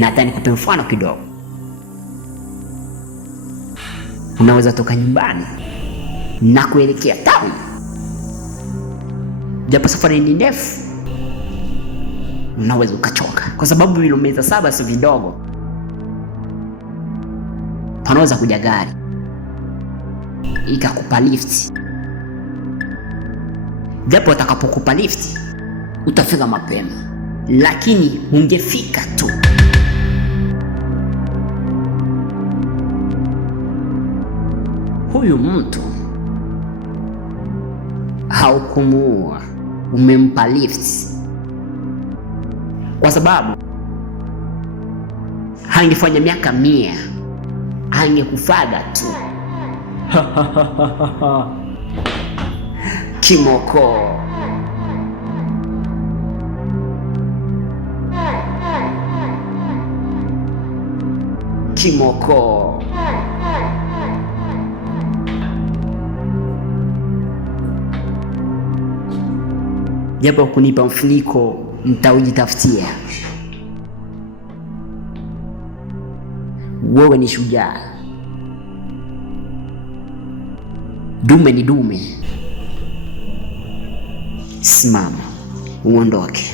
Na hata nikupe mfano kidogo. Unaweza toka nyumbani na kuelekea town, japo safari ni ndefu, unaweza ukachoka, kwa sababu kilomita 7 si vidogo. Panaweza kuja gari ikakupa lift, japo atakapokupa lift utafika mapema, lakini ungefika tu. Huyu mtu haukumuua, umempa lift, kwa sababu hangefanya miaka 100, angekufaga tu. Kimoko. Kimoko. Japo kunipa mfuniko mtaujitafutia. Wewe ni shujaa. Dume ni dume. Simama, uondoke.